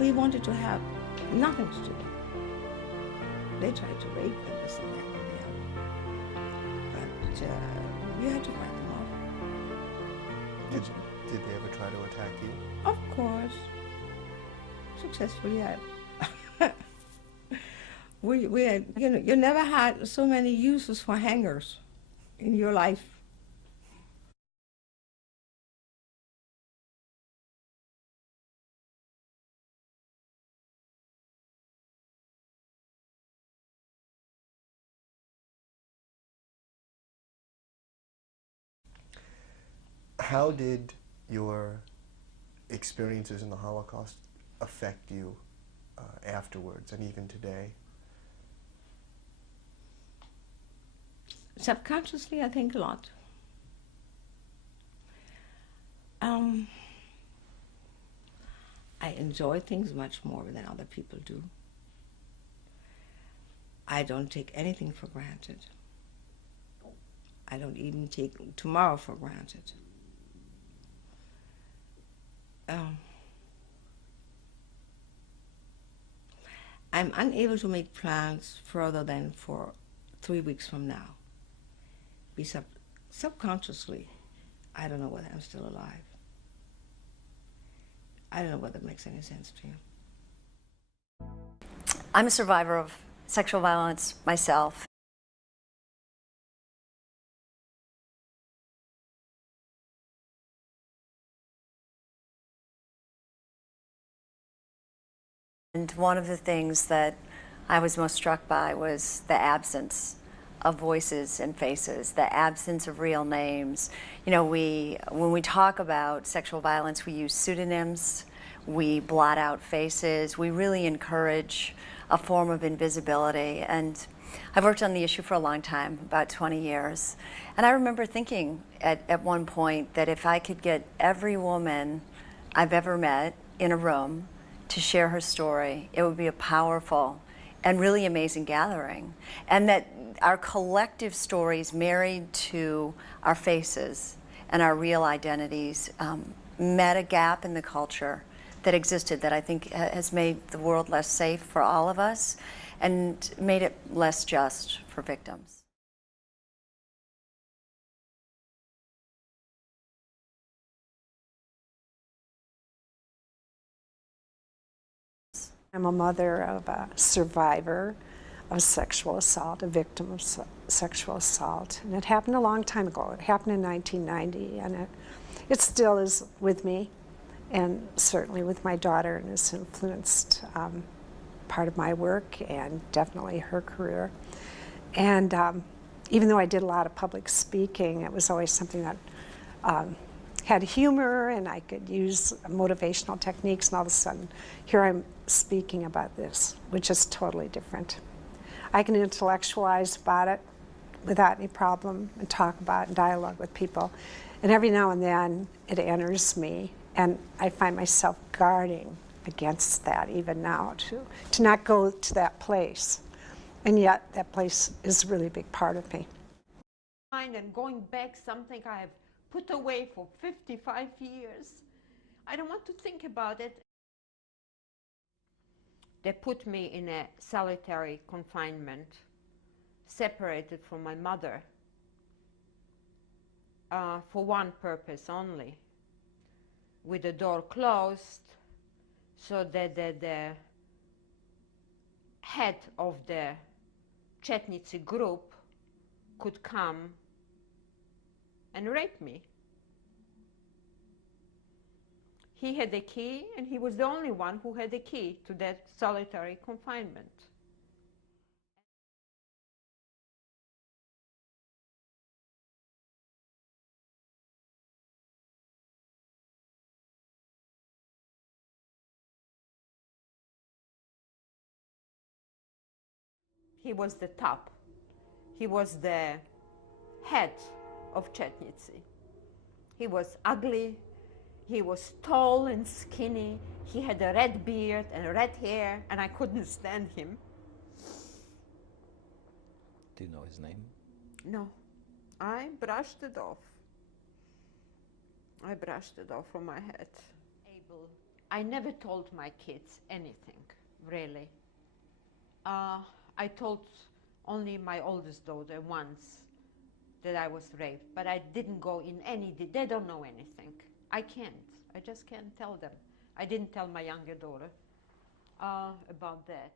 We wanted to have nothing to do. They tried to rape them, this and that and the other. But you had to fight them off. Did they ever try to attack you? Of course. Successfully, yeah. we had, you never had so many uses for hangers in your life. How did your experiences in the Holocaust affect you afterwards and even today? Subconsciously, I think a lot. I enjoy things much more than other people do. I don't take anything for granted. I don't even take tomorrow for granted. I'm unable to make plans further than for 3 weeks from now. Subconsciously, I don't know whether I'm still alive. I don't know whether it makes any sense to you. I'm a survivor of sexual violence myself. And one of the things that I was most struck by was the absence of voices and faces, the absence of real names. You know, when we talk about sexual violence, we use pseudonyms, we blot out faces, we really encourage a form of invisibility. And I've worked on the issue for a long time, about 20 years. And I remember thinking at one point that if I could get every woman I've ever met in a room to share her story, it would be a powerful and really amazing gathering. And that our collective stories married to our faces and our real identities met a gap in the culture that existed that I think has made the world less safe for all of us and made it less just for victims. I'm a mother of a survivor of sexual assault, a victim of sexual assault. And it happened a long time ago. It happened in 1990, and it still is with me, and certainly with my daughter, and has influenced part of my work and definitely her career. And even though I did a lot of public speaking, it was always something that had humor, and I could use motivational techniques, and all of a sudden, here I'm speaking about this, which is totally different. I can intellectualize about it without any problem and talk about it and dialogue with people. And every now and then, it enters me, and I find myself guarding against that even now, to not go to that place. And yet, that place is a really big part of me. And going back, something I have put away for 55 years. I don't want to think about it. They put me in a solitary confinement, separated from my mother, for one purpose only, with the door closed, so that the head of the Chetnici group could come and rape me. He had a key, and he was the only one who had a key to that solitary confinement. He was the top. He was the head of Chetnici. He was ugly. He was tall and skinny. He had a red beard and red hair, and I couldn't stand him. Do you know his name? No, I brushed it off. I brushed it off from my head. Able I never told my kids anything, really. I told only my oldest daughter once that I was raped, but I didn't go in any, they don't know anything. I can't, I just can't tell them. I didn't tell my younger daughter about that.